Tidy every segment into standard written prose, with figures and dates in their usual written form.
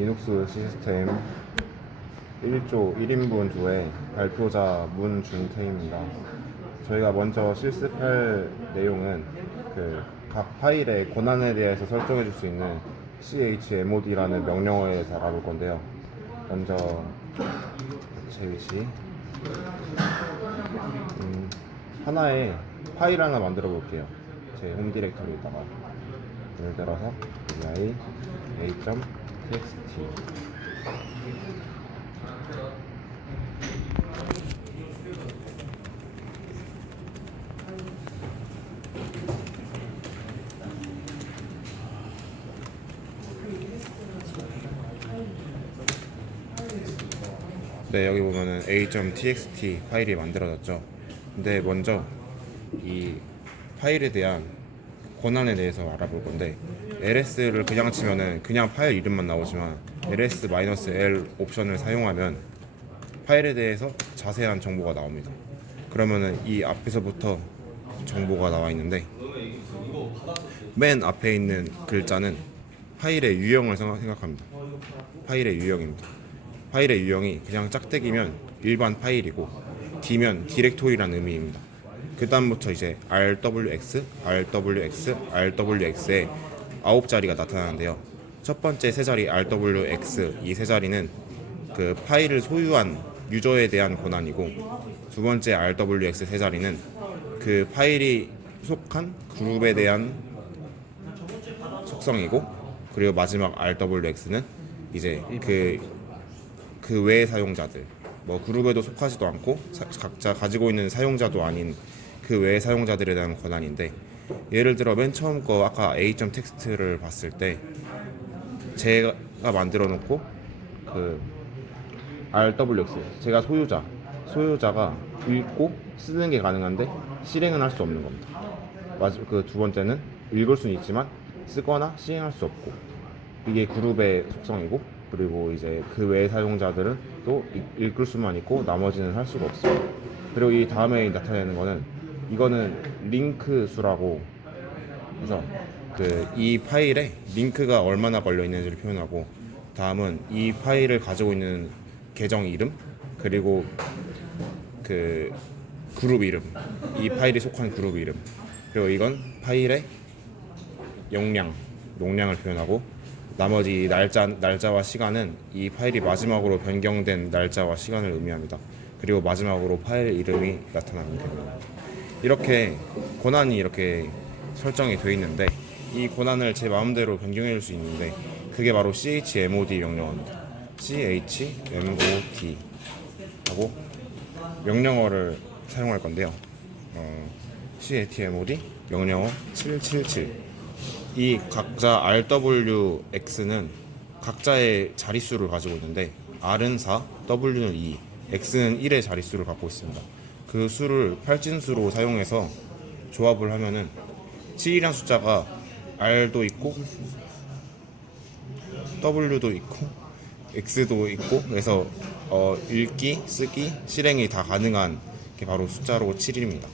리눅스 시스템 1조 1인분 조의 발표자 문준태입니다. 저희가 먼저 실습할 내용은 각 파일의 권한에 대해서 설정해 줄 수 있는 chmod라는 명령어에 대해서 알아볼 건데요. 먼저 제 위치 하나의 파일 하나 만들어 볼게요. 제 홈 디렉터리에다가 예를 들어서 vi a.txt 네, 여기 보면은 a.txt 파일이 만들어졌죠. 근데 먼저 이 파일에 대한 권한에 대해서 알아볼 건데, ls를 그냥 치면은 그냥 파일 이름만 나오지만 ls-l 옵션을 사용하면 파일에 대해서 자세한 정보가 나옵니다. 그러면은 이 앞에서부터 정보가 나와 있는데, 맨 앞에 있는 글자는 파일의 유형을 생각합니다. 파일의 유형입니다. 파일의 유형이 그냥 짝대기면 일반 파일이고 D면 디렉토리라는 의미입니다. 그 다음부터 이제 RWX, RWX, RWX에 9자리가 나타나는데요. 첫 번째 세 자리 RWX, 이 세 자리는 그 파일을 소유한 유저에 대한 권한이고, 두 번째 RWX 세 자리는 그 파일이 속한 그룹에 대한 속성이고, 그리고 마지막 RWX는 이제 그 외의 사용자들, 뭐 그룹에도 속하지도 않고 각자 가지고 있는 사용자도 아닌 그 외의 사용자들에 대한 권한인데, 예를 들어 맨 처음 거 아까 a.text를 봤을 때 제가 만들어 놓고 그 RWX, 제가 소유자가 읽고 쓰는 게 가능한데 실행은 할 수 없는 겁니다. 그 두 번째는 읽을 수는 있지만 쓰거나 시행할 수 없고, 이게 그룹의 속성이고, 그리고 이제 그 외의 사용자들은 또 읽을 수만 있고 나머지는 할 수가 없어요. 그리고 이 다음에 나타내는 거는, 이거는 링크 수라고 해서 이 파일에 링크가 얼마나 걸려 있는지를 표현하고, 다음은 이 파일을 가지고 있는 계정 이름, 그리고 그 그룹 이름, 이 파일이 속한 그룹 이름, 그리고 이건 파일의 용량을 표현하고, 나머지 날짜와 시간은 이 파일이 마지막으로 변경된 날짜와 시간을 의미합니다. 그리고 마지막으로 파일 이름이 나타납니다. 이렇게 권한이 이렇게 설정이 되어 있는데, 이 권한을 제 마음대로 변경해 줄 수 있는데, 그게 바로 chmod 명령어입니다. chmod 하고 명령어를 사용할 건데요. chmod 명령어 777. 이 각자 RWX는 각자의 자릿수를 가지고 있는데, R은 4, W는 2, X는 1의 자릿수를 갖고 있습니다. 그 수를 팔진수로 사용해서 조합을 하면은 7이라는 숫자가 R도 있고 W도 있고 X도 있고, 그래서 읽기, 쓰기, 실행이 다 가능한 게 바로 숫자로 7입니다.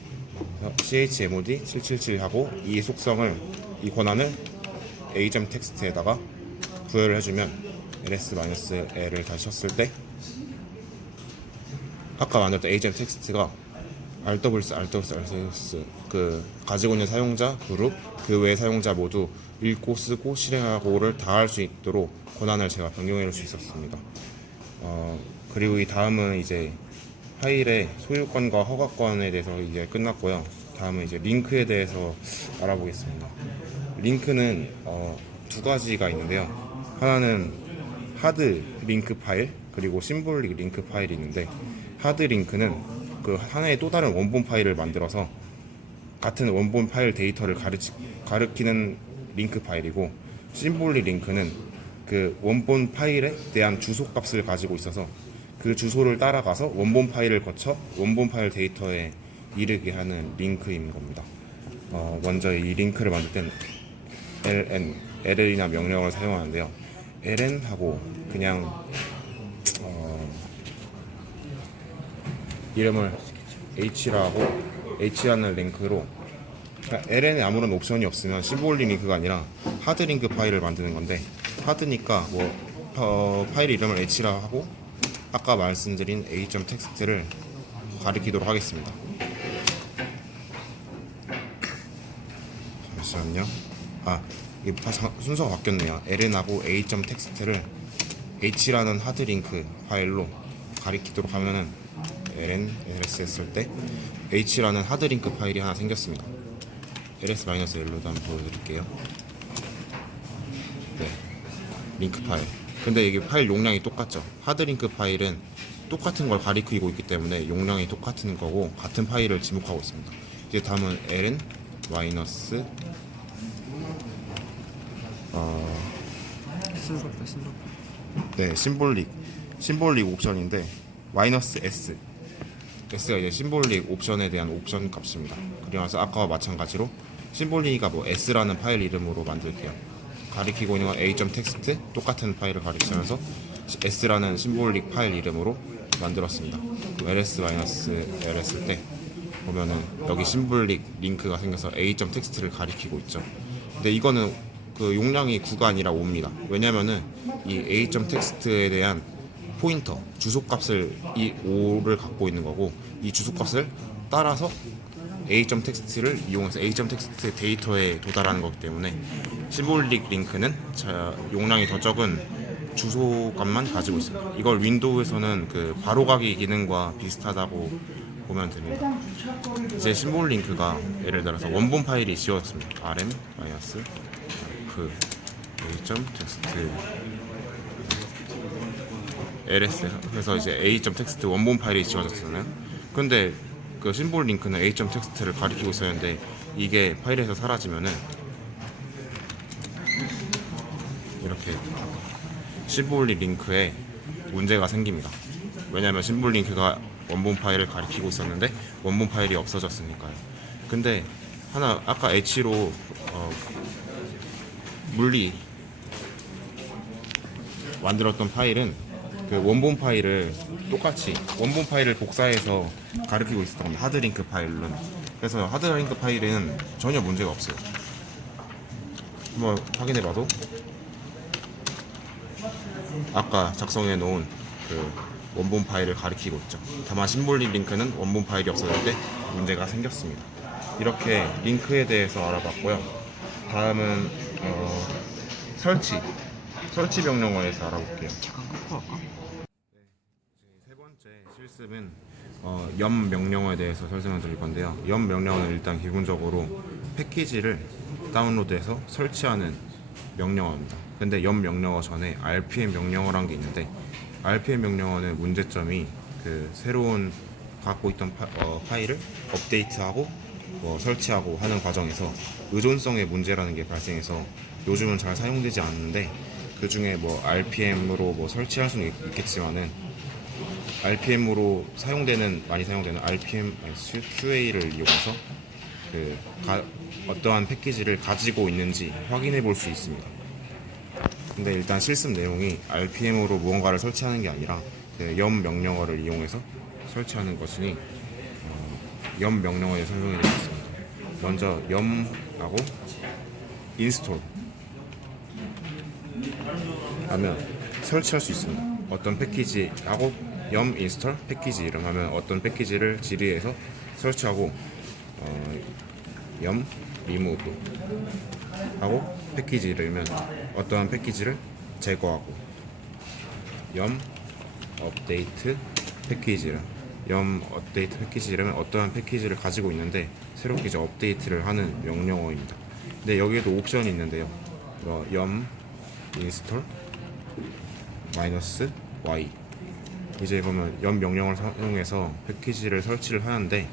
chmod 777하고 이 속성을, 이 권한을 a.text에다가 부여를 해주면 ls-l을 다시 쳤을 때 아까 만들었던 a.text가 RWS 그 가지고 있는 사용자 그룹, 그 외의 사용자 모두 읽고 쓰고 실행하고를 다 할 수 있도록 권한을 제가 변경해 줄 수 있었습니다. 그리고 이 다음은 이제 파일의 소유권과 허가권에 대해서 이제 끝났고요. 다음은 이제 링크에 대해서 알아보겠습니다. 링크는 두 가지가 있는데요. 하나는 하드 링크 파일, 그리고 심볼릭 링크 파일이 있는데, 하드 링크는 그 하나의 또 다른 원본 파일을 만들어서 같은 원본 파일 데이터를 가리키는 링크 파일이고, 심볼릭 링크는 그 원본 파일에 대한 주소 값을 가지고 있어서 그 주소를 따라가서 원본 파일을 거쳐 원본 파일 데이터에 이르게 하는 링크인 겁니다. 먼저 이 링크를 만들 땐 ln이나 명령어를 사용하는데요. ln하고 그냥 이름을 h라는 링크로, 그러니까 ln에 아무런 옵션이 없으면 심볼릭 링크가 아니라 하드 링크 파일을 만드는 건데, 하드니까 뭐 파일 이름을 h라 하고 아까 말씀드린 a.txt를 가리키도록 하겠습니다. 잠시만요. 이게 순서가 바뀌었네요. ln하고 a.txt를 h라는 하드링크 파일로 가리키도록 하면은 ln ls 했을 때 h라는 하드링크 파일이 하나 생겼습니다. ls-l로도 한번 보여드릴게요. 네, 링크 파일. 근데 이게 파일 용량이 똑같죠. 하드링크 파일은 똑같은 걸 가리키고 있기 때문에 용량이 똑같은 거고 같은 파일을 지목하고 있습니다. 이제 다음은 ln 마이너스 네, 심볼릭 옵션인데 마이너스 s가 이제 심볼릭 옵션에 대한 옵션 값입니다. 그래서 아까와 마찬가지로 심볼릭이가 뭐 s라는 파일 이름으로 만들게요. 가리키고 있는 건 a.txt 똑같은 파일을 가리키면서 s라는 심볼릭 파일 이름으로 만들었습니다. ls-l 했을 때 보면은 여기 심볼릭 링크가 생겨서 a.txt를 가리키고 있죠. 근데 이거는 그 용량이 9가 아니라 5입니다. 왜냐면은 이 a.txt에 대한 포인터, 주소값을 이 5를 갖고 있는 거고 이 주소값을 따라서 a.txt를 이용해서 a.txt 데이터에 도달하는 거기 때문에 심볼릭 링크는 용량이 더 적은 주소값만 가지고 있습니다. 이걸 윈도우에서는 그 바로가기 기능과 비슷하다고 보면 됩니다. 이제 심볼 링크가 예를 들어서 원본 파일이 지워졌습니다. rm 그 a.txt ls 해서 이제 a.txt 원본 파일이 지워졌잖아요. 근데 그 심볼 링크는 a.txt를 가리키고 있었는데 이게 파일에서 사라지면은 이렇게 심볼 링크에 문제가 생깁니다. 왜냐하면 심볼 링크가 원본 파일을 가리키고 있었는데 원본 파일이 없어졌으니까요. 근데 하나 아까 h로 물리 만들었던 파일은 그 원본 파일을 똑같이 원본 파일을 복사해서 가리키고 있었던 겁니다. 하드링크 파일은. 그래서 하드링크 파일은 전혀 문제가 없어요. 한번 확인해봐도 아까 작성해 놓은 그 원본 파일을 가리키고 있죠. 다만 심볼릭 링크는 원본 파일이 없어질 때 문제가 생겼습니다. 이렇게 링크에 대해서 알아봤고요. 다음은 설치 명령어에서 알아볼게요. 잠깐 끄고 할까? 세 번째 실습은 염 명령어에 대해서 설명을 드릴 건데요. 염 명령어는 일단 기본적으로 패키지를 다운로드해서 설치하는 명령어입니다. 근데 염 명령어 전에 rpm 명령어라는 게 있는데 rpm 명령어는 문제점이 그 새로운 갖고 있던 파일을 업데이트하고 설치하고 하는 과정에서 의존성의 문제라는 게 발생해서 요즘은 잘 사용되지 않는데 그 중에 rpm으로 설치할 수는 있겠지만은 rpm으로 많이 사용되는 rpm QA를 이용해서 어떠한 패키지를 가지고 있는지 확인해 볼 수 있습니다. 근데 일단 실습 내용이 rpm으로 무언가를 설치하는 게 아니라 염 명령어를 이용해서 설치하는 것이니 염 명령어에 설명해 드리겠습니다. 먼저 염하고 인스톨 하면 설치할 수 있습니다. 어떤 패키지하고 염 인스톨 패키지 이름 하면 어떤 패키지를 지리해서 설치하고 염 리무브 하고 패키지 이름은 어떠한 패키지를 제거하고 염 업데이트 패키지 염 업데이트 패키지 이름은 어떠한 패키지를 가지고 있는데 새롭게 이제 업데이트를 하는 명령어입니다. 근데 여기에도 옵션이 있는데요. 염 인스톨 -y 이제 보면 염 명령을 사용해서 패키지를 설치를 하는데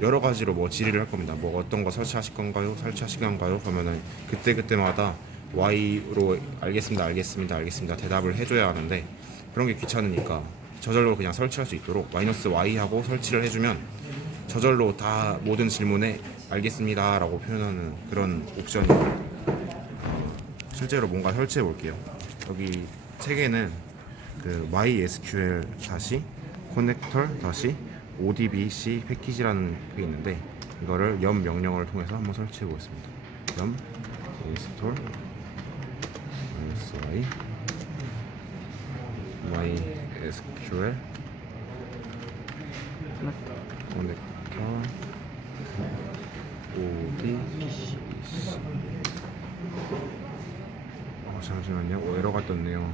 여러 가지로 질의를 할 겁니다. 어떤 거 설치하실 건가요? 그러면은 그때마다 y로 알겠습니다 대답을 해줘야 하는데 그런 게 귀찮으니까 저절로 그냥 설치할 수 있도록 -y 하고 설치를 해주면 저절로 다 모든 질문에 알겠습니다 라고 표현하는 그런 옵션입니다. 실제로 뭔가 설치해 볼게요. 여기 책에는 그 mysql connector odbc 패키지라는 게 있는데 이거를 염 명령어를 통해서 한번 설치해 보겠습니다. 염 install -y MySQL 커넥터 ODBC. 잠시만요. 에러가 떴네요.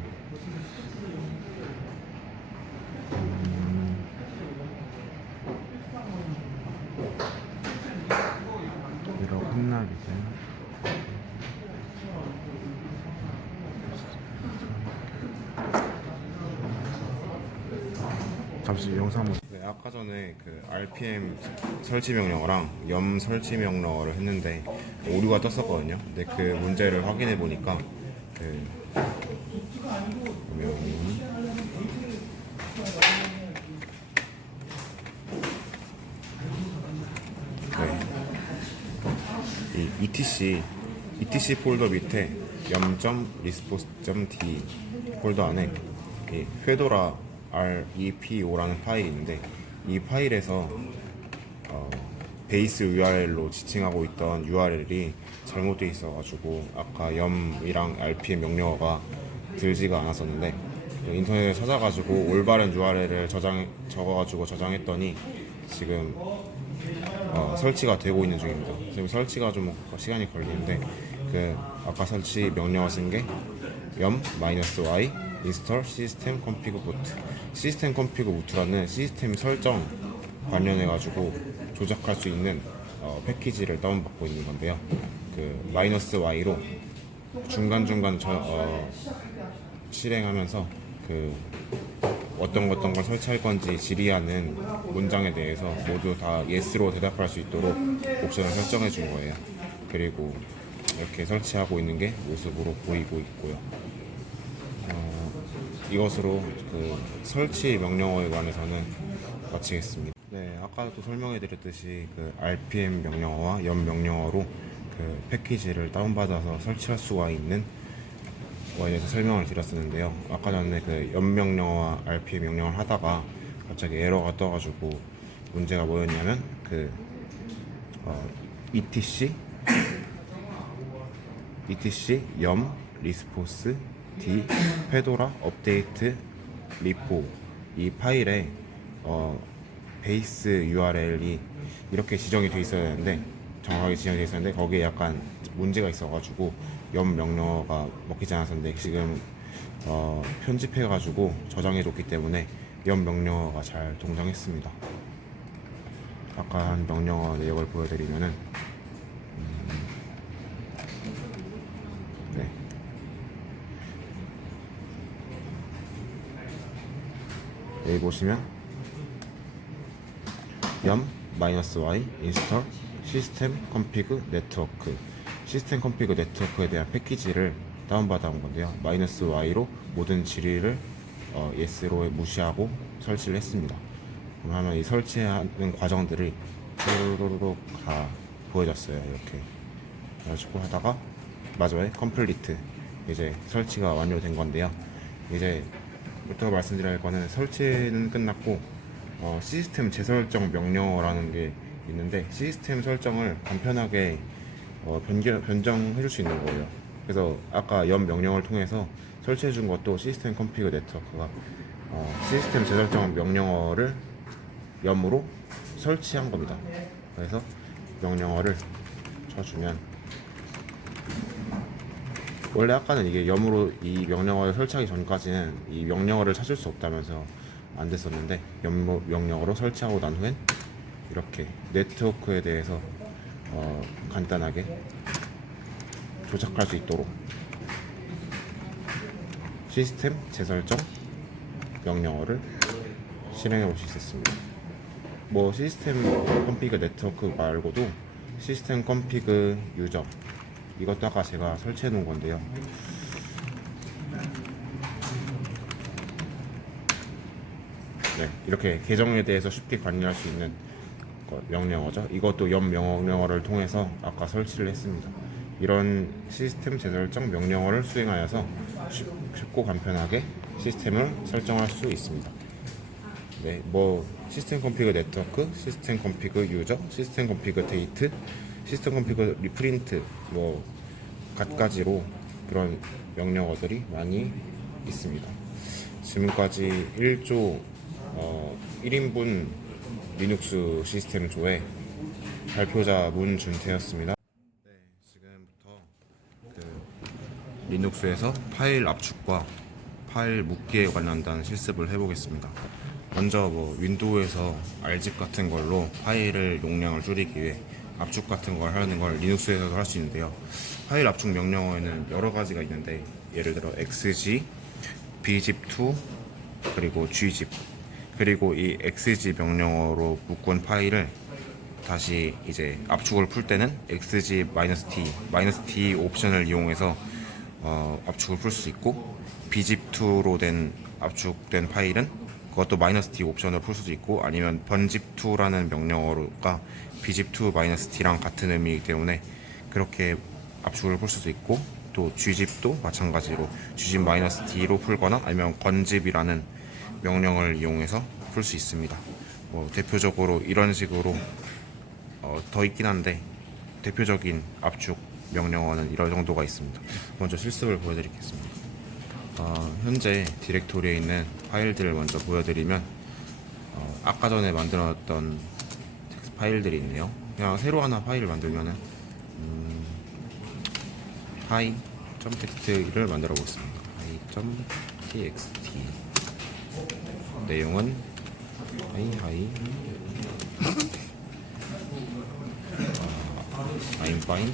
에러 혼나기죠. 잠시 영상 한번. 네, 아까 전에 그 RPM 설치 명령어랑 염 설치 명령어를 했는데 오류가 떴었거든요. 근데 그 문제를 확인해 보니까 그 이 etc 폴더 밑에 염.response.d 폴더 안에 이 fedora repo 라는 파일이 있는데 이 파일에서 베이스 URL로 지칭하고 있던 URL이 잘못되어 있어가지고 아까 염이랑 RPM 명령어가 들지가 않았었는데 인터넷에 찾아가지고 올바른 URL을 적어가지고 저장했더니 지금 설치가 되고 있는 중입니다. 지금 설치가 좀 시간이 걸리는데 그 아까 설치 명령어 쓴 게 염 -y install system config boot. 시스템 config boot라는 시스템 설정 관련해가지고 조작할 수 있는 패키지를 다운받고 있는 건데요. 그 -y로 중간중간 실행하면서 그 어떤 걸 설치할 건지 질의하는 문장에 대해서 모두 다 yes로 대답할 수 있도록 옵션을 설정해 준 거예요. 그리고 이렇게 설치하고 있는 게 모습으로 보이고 있고요. 이것으로 그 설치 명령어에 관해서는 마치겠습니다. 네, 아까도 설명해 드렸듯이 그 RPM 명령어와 염 명령어로 그 패키지를 다운받아서 설치할 수가 있는 거에 대해서 설명을 드렸었는데요. 아까 전에 그 염 명령어와 RPM 명령어를 하다가 갑자기 에러가 떠가지고 문제가 뭐였냐면 그 etc 염 리스포스 d 페도라 업데이트 리포 이 파일에 베이스 URL이 이렇게 지정이 돼 있어야 되는데 정확하게 지정이 돼 있었는데 거기에 약간 문제가 있어가지고 염 명령어가 먹히지 않았었는데 지금 편집해가지고 저장해줬기 때문에 염 명령어가 잘 동작했습니다. 아까 한 명령어 내역을 보여드리면은 네. 여기 보시면 염 -y install system config network 시스템 컴피그 네트워크에 대한 패키지를 다운받아 온 건데요. -y로 모든 질의를 yes로 무시하고 설치를 했습니다. 그러면 이 설치하는 과정들이 또르르륵 다 보여졌어요. 이렇게 그래가지고 하다가 마지막에 컴플리트 이제 설치가 완료된 건데요. 이제 부터 말씀드려야 할 거는 설치는 끝났고 시스템 재설정 명령어라는 게 있는데 시스템 설정을 간편하게 변경해 줄 수 있는 거예요. 그래서 아까 염 명령어를 통해서 설치해 준 것도 시스템 컴피그 네트워크가 시스템 재설정 명령어를 염으로 설치한 겁니다. 그래서 명령어를 쳐주면 원래 아까는 이게 염으로 이 명령어를 설치하기 전까지는 이 명령어를 찾을 수 없다면서 안 됐었는데 염 명령어로 설치하고 난 후엔 이렇게 네트워크에 대해서 간단하게 조작할 수 있도록 시스템 재설정 명령어를 실행해 볼 수 있었습니다. 뭐 시스템 컴피그 네트워크 말고도 시스템 컴피그 유저 이것도 아까 제가 설치해 놓은 건데요. 네, 이렇게 계정에 대해서 쉽게 관리할 수 있는 명령어죠. 이것도 염 명령어를 통해서 아까 설치를 했습니다. 이런 시스템 재설정 명령어를 수행하여서 쉽고 간편하게 시스템을 설정할 수 있습니다. 네, 뭐 시스템 컴피그 네트워크, 시스템 컴피그 유저, 시스템 컴피그 데이트, 시스템 컴피그 리프린트 뭐 갖가지로 그런 명령어들이 많이 있습니다. 지금까지 1조 1인분 리눅스 시스템 조의 발표자 문준태였습니다. 네, 지금부터 리눅스에서 파일 압축과 파일 묶기에 관련된 실습을 해보겠습니다. 먼저 윈도우에서 R집 같은 걸로 파일을 용량을 줄이기 위해 압축 같은 걸 하는 걸 리눅스에서도 할 수 있는데요. 파일 압축 명령어에는 여러 가지가 있는데, 예를 들어 xg, bzip2, 그리고 gzip, 그리고 이 xg 명령어로 묶은 파일을 다시 이제 압축을 풀 때는 xg-t 옵션을 이용해서 압축을 풀 수 있고, bzip2로 된 압축된 파일은 그것도 -t 옵션을 풀 수도 있고, 아니면 번zip2라는 명령어가 bzip2-t랑 같은 의미이기 때문에 그렇게 압축을 풀 수도 있고, 또 gzip도 마찬가지로 gzip-t로 풀거나 아니면 건zip이라는 명령을 이용해서 풀 수 있습니다. 대표적으로 이런 식으로 더 있긴 한데, 대표적인 압축 명령어는 이런 정도가 있습니다. 먼저 실습을 보여드리겠습니다. 현재 디렉토리에 있는 파일들을 먼저 보여드리면, 아까 전에 만들었던 파일들이 있네요. 그냥 새로 하나 파일을 만들면은 hi.txt를 만들어 보겠습니다. hi.txt 내용은 hi I'm fine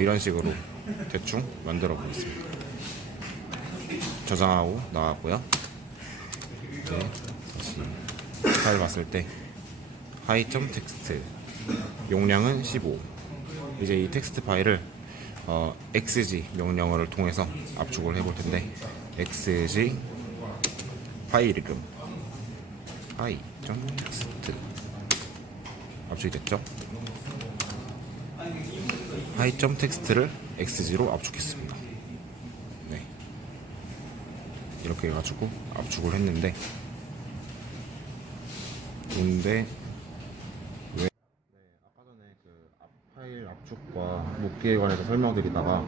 이런 식으로 대충 만들어 보겠습니다. 저장하고 나왔고요. 이제 다시 파일 봤을 때 hi.text 용량은 15. 이제 이 텍스트 파일을 xg 명령어를 통해서 압축을 해볼 텐데, xg 파일 이름 hi.text 압축이 됐죠? hi.text를 xg로 압축했습니다. 네, 이렇게 해가지고 압축을 했는데, 근데 왜 아까 전에 파일 압축과 묶기에 관해서 설명드리다가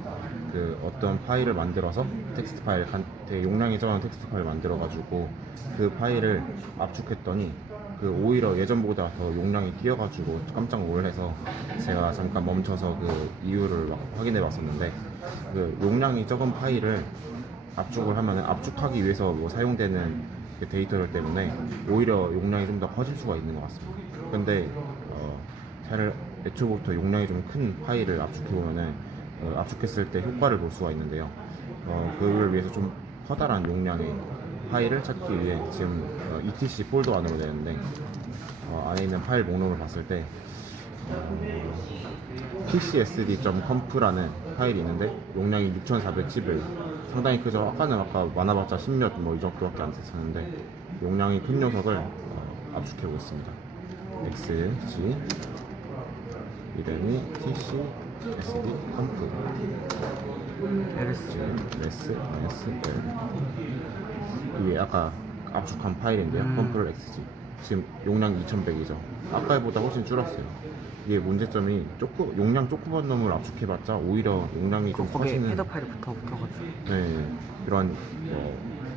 어떤 파일을 만들어서 텍스트 파일, 되게 용량이 적은 텍스트 파일을 만들어가지고 그 파일을 압축했더니 오히려 예전보다 더 용량이 뛰어가지고 깜짝 놀라서 제가 잠깐 멈춰서 그 이유를 확인해 봤었는데, 용량이 적은 파일을 압축을 하면 압축하기 위해서 사용되는 데이터들 때문에 오히려 용량이 좀 더 커질 수가 있는 것 같습니다. 근데 애초부터 용량이 좀 큰 파일을 압축해보면은 압축했을 때 효과를 볼 수가 있는데요. 그걸 위해서 좀 커다란 용량의 파일을 찾기 위해 지금 etc 폴더 안으로 되는데, 안에 있는 파일 목록을 봤을 때 pcsd.comp라는 파일이 있는데 용량이 6400집, 상당히 크죠. 아까 많아봤자 10몇 이 정도밖에 안 됐었는데, 용량이 큰 녀석을 압축해 보겠습니다. xg 이름이 tcsd comp ls-l, 이게 아까 압축한 파일인데요. 컴프를 xg 지금 용량 2100이죠. 아까보다 훨씬 줄었어요. 이게 문제점이 용량 조그만 놈을 압축해봤자 오히려 용량이 좀 커지는, 헤더 파일이 붙어가지고 네, 이런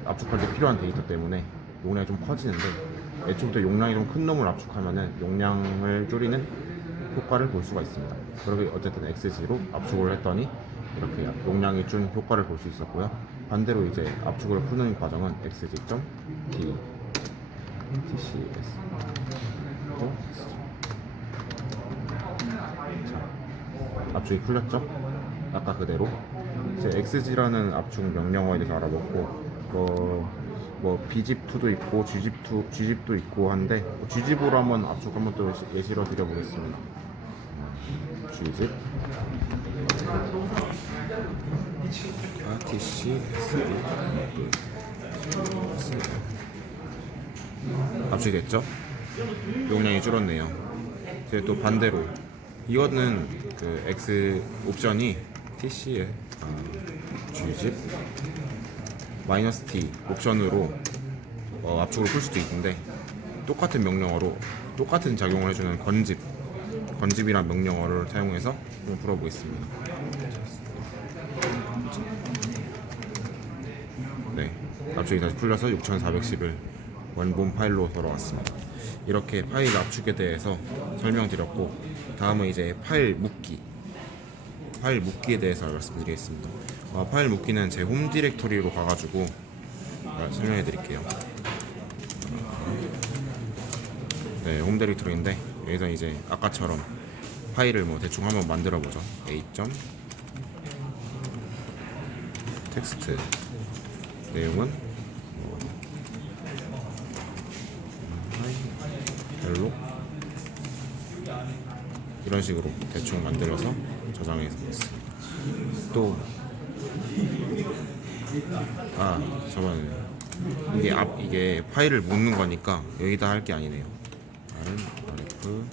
압축할 때 필요한 데이터 때문에 용량이 좀 커지는데, 애초부터 용량이 좀 큰 놈을 압축하면은 용량을 줄이는 효과를 볼 수가 있습니다. 그렇게 어쨌든 xg로 압축을 했더니 이렇게 용량이 준 효과를 볼 수 있었고요. 반대로 이제 압축을 푸는 과정은 xg.t tcs 압축이 풀렸죠? 아까 그대로 이제 xg라는 압축 명령어에 대해서 알아봤고, bzip2도 있고 gzip도 있고 한데, gzip으로 한번 압축 한번 또 예시로 드려보겠습니다. gzip tcsd 압축이 됐죠? 용량이 줄었네요. 이제 또 반대로 이거는 X 옵션이 tc의 gzip -t 옵션으로 압축을 풀 수도 있는데, 똑같은 명령어로 똑같은 작용을 해주는 건zip이란 명령어를 사용해서 좀 풀어보겠습니다. 네, 압축이 다시 풀려서 6411 원본 파일로 돌아왔습니다. 이렇게 파일 압축에 대해서 설명드렸고, 다음은 이제 파일 묶기에 대해서 말씀드리겠습니다. 파일 묶기는 제 홈 디렉토리로 가가지고 설명해 드릴게요. 네, 홈 디렉토리인데 여기서 이제 아까처럼 파일을 뭐 대충 한번 만들어 보죠. a. 텍스트 내용은 별로 이런 식으로 대충 만들어서 저장해서 있습니다. 또 저번에 이게 파일을 묶는 거니까 여기다 할 게 아니네요. rf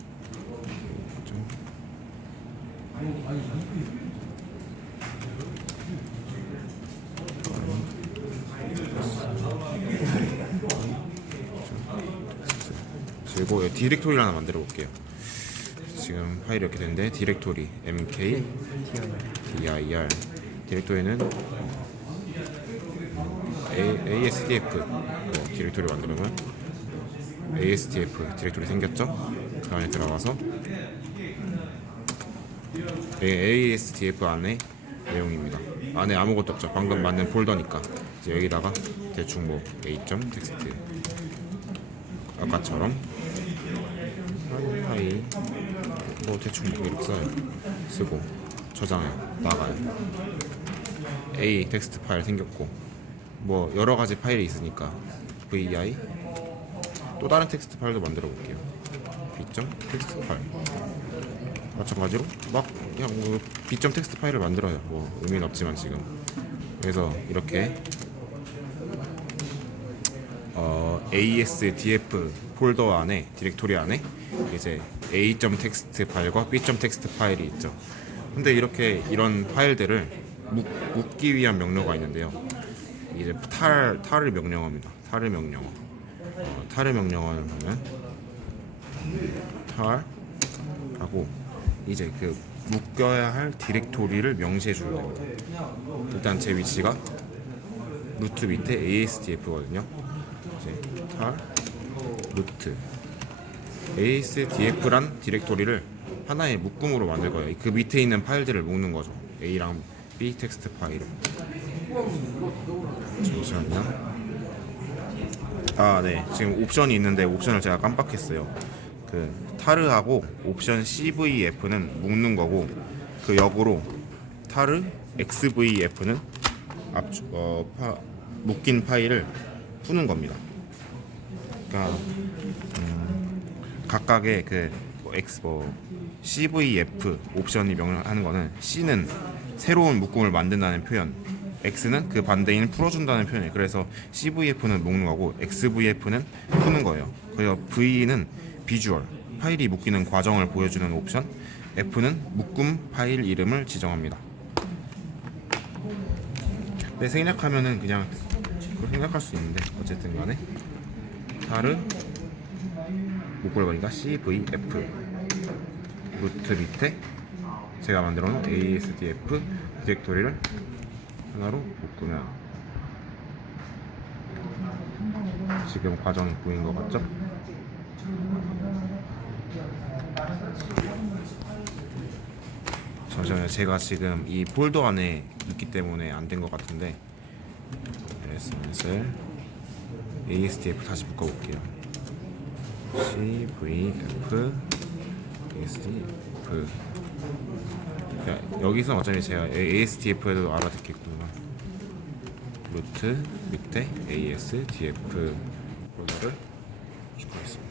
그리고 디렉토리를 하나 만들어 볼게요. 지금 파일이 이렇게 됐는데 디렉토리 mk dir 디렉토리는 ASDF 디렉토리 만들면 ASDF 디렉토리 생겼죠? 그 안에 들어가서 ASDF 안에 내용입니다. 안에 아무것도 없죠. 방금 만든 폴더니까 이제 여기다가 대충 뭐 a.text 아까처럼 파일 뭐 대충 이렇게 써요. 쓰고 저장해요. 나가요. A 텍스트 파일 생겼고 뭐 여러 가지 파일이 있으니까 vi 또 다른 텍스트 파일도 만들어 볼게요. b. 텍스트 파일 마찬가지로 막 그냥 뭐 b. 텍스트 파일을 만들어요. 뭐 의미는 없지만 지금 그래서 이렇게 ASDF 폴더 안에 디렉토리 안에 이제 a.text 파일과 b.text 파일이 있죠. 근데 이렇게 이런 파일들을 묶기 위한 명령어가 있는데요. 이제 탈을 명령어입니다. 탈을 명령어. 탈의 명령어를 보면 탈하고 이제 그 묶여야 할 디렉토리를 명시해 주는 겁니다. 일단 제 위치가 루트 밑에 ASDF거든요. 이제 탈 루트 ASDF란 디렉토리를 하나의 묶음으로 만들 거예요. 그 밑에 있는 파일들을 묶는 거죠. A랑 B 텍스트 파일을. 잠시만요. 네. 지금 옵션이 있는데 옵션을 제가 깜빡했어요. 그 타르하고 옵션 CVF는 묶는 거고 그 역으로 타르 XVF는 묶인 파일을 푸는 겁니다. 그러니까 각각의 그 CVF 옵션이 명령하는 거는 C는 새로운 묶음을 만든다는 표현, X는 그 반대인 풀어준다는 표현이에요. 그래서 CVF는 묶는 거고 XVF는 푸는 거예요. 그래서 V는 비주얼, 파일이 묶이는 과정을 보여주는 옵션, F는 묶음 파일 이름을 지정합니다. 근데 생략하면은 그냥 그걸 생략할 수 있는데 어쨌든 간에 타르 묶을 거니까 CVF 루트 밑에 제가 만들어 놓은 ASDF 디렉토리를 하나로 묶으면 지금 과정이 보인 것 같죠? 잠시만요. 제가 지금 이 폴더 안에 있기 때문에 안 된 것 같은데 SNS를 ASDF 다시 묶어볼게요. CVF ASDF 여기서 어차피 제가 ASDF에도 알아듣겠구나. 루트 밑에 ASDF 폴더를 추가하겠습니다.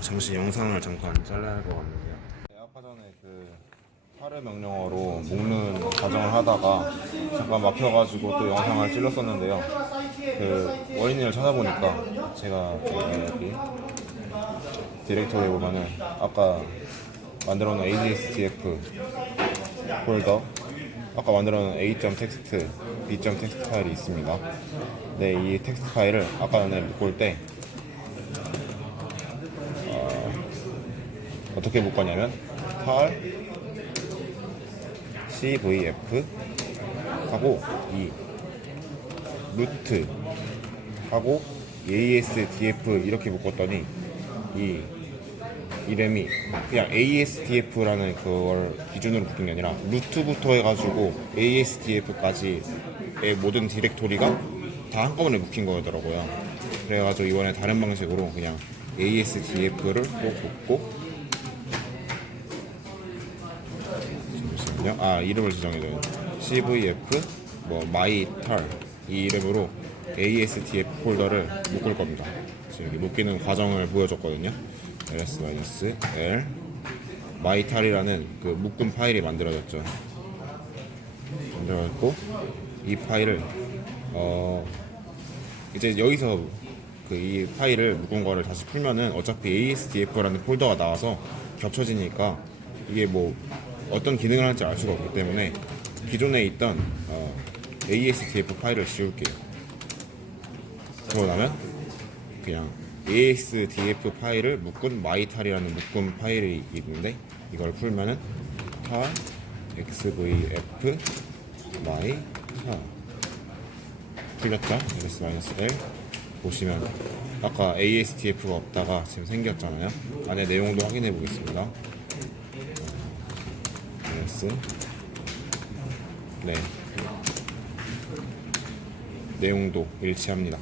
잠시 영상을 잠깐 잘라야 할 것 같는데요. 아까 전에 그 타르 명령어로 묶는 과정을 하다가 잠깐 막혀가지고 또 영상을 찔렀었는데요. 그 원인을 찾아보니까 제가 여기 디렉토리에 보면은 아까 만들어 놓은 ASDF 폴더 아까 만들어 놓은 A.text, B.text 파일이 있습니다. 네, 이 텍스트 파일을 아까 전에 묶을 때 어떻게 묶었냐면 tar cvf 하고 이 루트 하고 ASDF 이렇게 묶었더니 이 이름이 그냥 ASDF라는 그걸 기준으로 묶은 게 아니라 루트부터 해가지고 ASDF까지의 모든 디렉토리가 다 한꺼번에 묶인 거더라고요. 그래가지고 이번에 다른 방식으로 그냥 ASDF를 꼭 묶고, 잠시만요. 이름을 지정해줘요. CVF 뭐 mytar 이 이름으로 ASDF 폴더를 묶을 겁니다. 지금 여기 묶이는 과정을 보여줬거든요. ls-l mytar이라는 그 묶음 파일이 만들어졌죠. 만들어졌고 이 파일을 이제 여기서 그 이 파일을 묶은 거를 다시 풀면은 어차피 ASDF라는 폴더가 나와서 겹쳐지니까 이게 뭐 어떤 기능을 할지 알 수가 없기 때문에 기존에 있던 ASDF 파일을 지울게요. 그러고 나면 그냥 ASDF 파일을 묶은 mytar이라는 묶음 파일이 있는데 이걸 풀면은 tar xvf mytar 풀렸죠? ls-l 보시면 아까 ASDF가 없다가 지금 생겼잖아요. 안에 내용도 확인해 보겠습니다. 네, 내용도 일치합니다.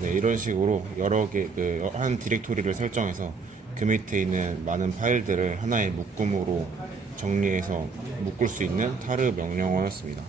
네, 이런 식으로 여러 개 한 디렉토리를 설정해서 그 밑에 있는 많은 파일들을 하나의 묶음으로 정리해서 묶을 수 있는 타르 명령어였습니다.